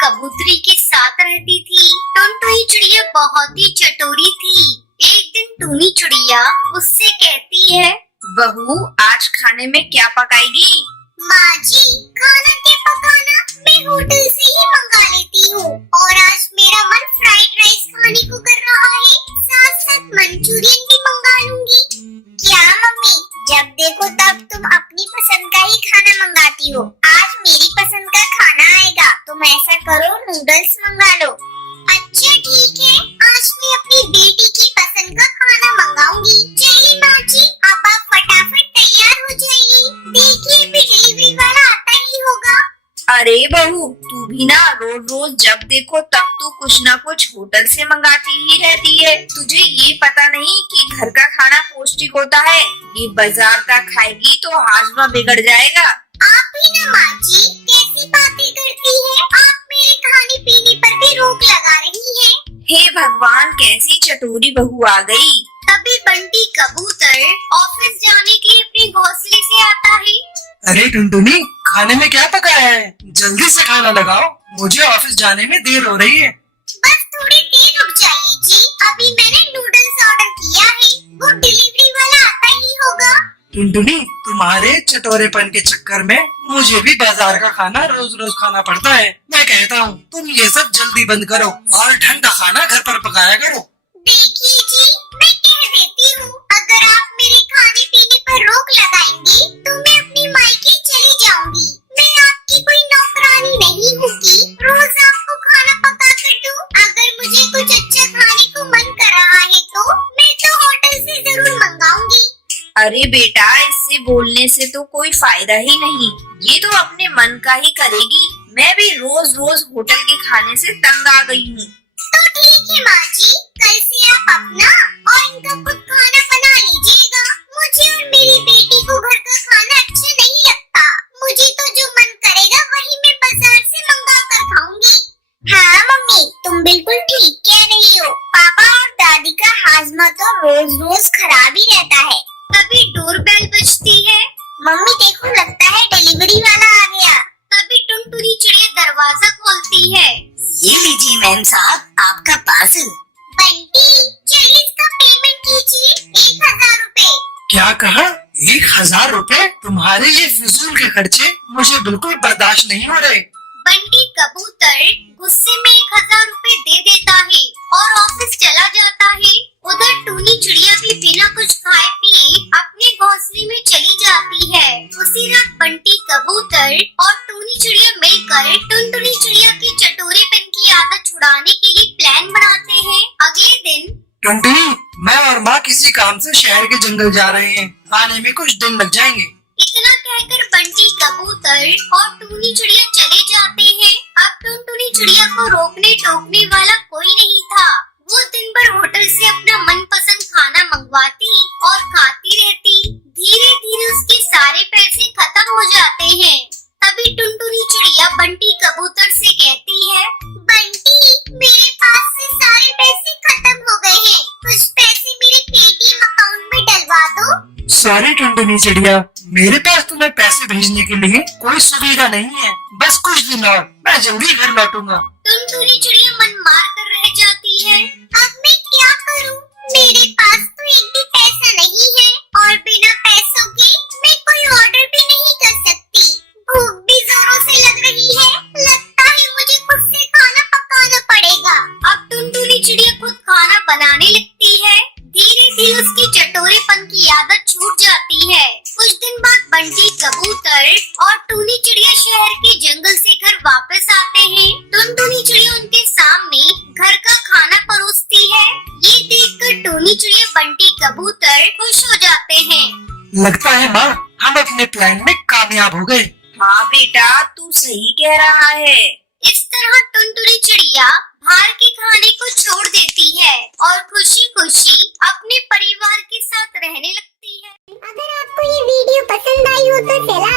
कबूतरी के साथ रहती थी। टुनटुनी चिड़िया बहुत ही चटोरी थी। एक दिन टूनी चिड़िया उससे कहती है, बहू आज खाने में क्या पकाएगी? माँ जी, खाना क्या पकाना, मैं होटल से ही मंगा लेती हूँ। और आज मेरा मन फ्राइड राइस खाने को कर रहा है, साथ साथ मंचूरियन भी मंगा लूंगी। क्या मम्मी, जब देखो तब तुम अपनी पसंद का ही खाना मंगाती हो। आज मेरी पसंद का खाना आएगा, तुम ऐसा करो नूडल्स मंगा लो। अच्छा ठीक है, आज मैं अपनी बेटी की पसंद का खाना मंगाऊंगी। चलिए माँ जी, अब आप फटाफट तैयार हो जाइए, देखिए भी डिलीवरी वाला आता ही होगा। अरे बहू, तू भी ना रोज रोज जब देखो तब तू कुछ ना कुछ होटल से मंगाती ही रहती है। तुझे ये पता नहीं कि घर का खाना पौष्टिक होता है। ये बाजार का खाएगी तो हाजमा बिगड़ जाएगा। आप ही ना माँ जी, कैसी बातें करती है, आप मेरे खाने पीने पर भी रोक लगा रही है। हे भगवान, कैसी चटोरी बहू आ गई। तभी बंटी कबूतर ऑफिस जाने के लिए अपने घोंसले से आता है। अरे टुनटुनी, खाने में क्या पकाया है? जल्दी से खाना लगाओ, मुझे ऑफिस जाने में देर हो रही है। बस थोड़ी देर रुक जाइए जी, अभी मैंने नूडल्स ऑर्डर किया है, वो डिलीवरी वाला आता ही होगा। टुनटुनी, तुम्हारे चटोरेपन के चक्कर में मुझे भी बाजार का खाना रोज रोज खाना पड़ता है। मैं कहता हूँ तुम ये सब जल्दी बंद करो और ठंडा खाना घर पर पकाया करो। देखिए जी, मैं कह देती हूँ, अगर आप मेरे खाने पीने पर रोक लगाएंगी तो मैं अपनी मायके चली जाऊंगी। मैं आपकी कोई नौकरानी नहीं हूँ कि रोज आपको खाना पका कर दूँ। अगर मुझे कुछ अच्छा खाने को मन कर रहा है तो मैं तो होटल से जरूर मंगाऊंगी। अरे बेटा, इससे बोलने से तो कोई फायदा ही नहीं। ये तो अपने मन का ही करेगी। मैं भी रोज रोज होटल के खाने से तंग आ गई हूँ। तो ठीक है माँ जी, कल से आप अपना और इनका खुद खाना बना लीजिएगा। मुझे और मेरी बेटी को घर का खाना अच्छा नहीं लगता। मुझे तो जो मन करेगा वही मैं बाजार से मंगा कर खाऊंगी। हाँ मम्मी, तुम बिल्कुल ठीक कह रही हो। पापा और दादी का हाजमा तो रोज रोज खराब ही रहता है। तभी डोरबेल बजती है। मम्मी देखो, लगता है डिलीवरी वाला आ गया। तभी टुनटुनी चिड़िया दरवाजा खोलती है। ये लीजिए मैम साहब, आपका पार्सल। बंटी, चलिए इसका पेमेंट कीजिए, 1000 रुपए। क्या कहा? 1000 रुपए? तुम्हारे ये फिजूल के खर्चे मुझे बिल्कुल बर्दाश्त नहीं हो रहे। बंटी कबूतर गुस्से में 1000 रुपए दे देता है और ऑफिस चला जाता है। उधर टूनी चिड़िया भी बिना कुछ खाए पिए अपने घोंसले में चली जाती है। उसी रात बंटी कबूतर और टूनी चिड़िया मिलकर टुनटुनी चिड़िया की चटोरेपन की आदत छुड़ाने के लिए प्लान बनाते हैं। अगले दिन टुनटुनी, मैं और माँ किसी काम से शहर के जंगल जा रहे हैं, आने में कुछ दिन लग जाएंगे। इतना कहकर बंटी कबूतर और टूनी चिड़िया चले जाते हैं। अब टुनटुनी चिड़िया को रोकने टोकने वाला कोई नहीं था। वो दिन भर होटल से अपना मनपसंद खाना मंगवाती और खाती रहती। धीरे धीरे उसके सारे पैसे खत्म हो जाते हैं। तभी टुनटुनी चिड़िया बंटी कबूतर से कहती है, बंटी, मेरे पास से सारे पैसे खत्म हो गए हैं, कुछ पैसे मेरे पेटीएम अकाउंट में डलवा दो। सॉरी टुनटुनी चिड़िया, मेरे पास तुम्हें पैसे भेजने के लिए कोई सुविधा नहीं है। बस कुछ दिन और, मैं जल्दी घर लौटूंगा। टुनटुनी चिड़िया मन मार कर रह जाती है। अब मैं क्या करूं? मेरे पास तो एक भी पैसा नहीं है और बिना पैसों के मैं कोई ऑर्डर भी नहीं कर सकती। भूख भी जोरों से लग रही है, लगता है मुझे खुद से खाना पकाना पड़ेगा। अब टुनटुनी चिड़िया खुद खाना बनाने लगती है। धीरे धीरे उसकी चटोरेपन की आदत छूट जाती है। कुछ दिन बाद बंटी कबूतर और टूनी चिड़िया शहर के जंगल से घर वापस आते हैं। टुनटुनी चिड़िया उनके सामने घर का खाना परोसती है। ये देखकर टूनी चिड़िया बंटी कबूतर खुश हो जाते हैं। लगता है माँ, हम अपने प्लान में कामयाब हो गए। हाँ बेटा, तू सही कह रहा है। इस तरह टुनटुनी चिड़िया बाहर के खाने को छोड़ देती है और खुशी खुशी अपने परिवार के साथ रहने लगती है। अगर आपको ये वीडियो पसंद आई हो तो चला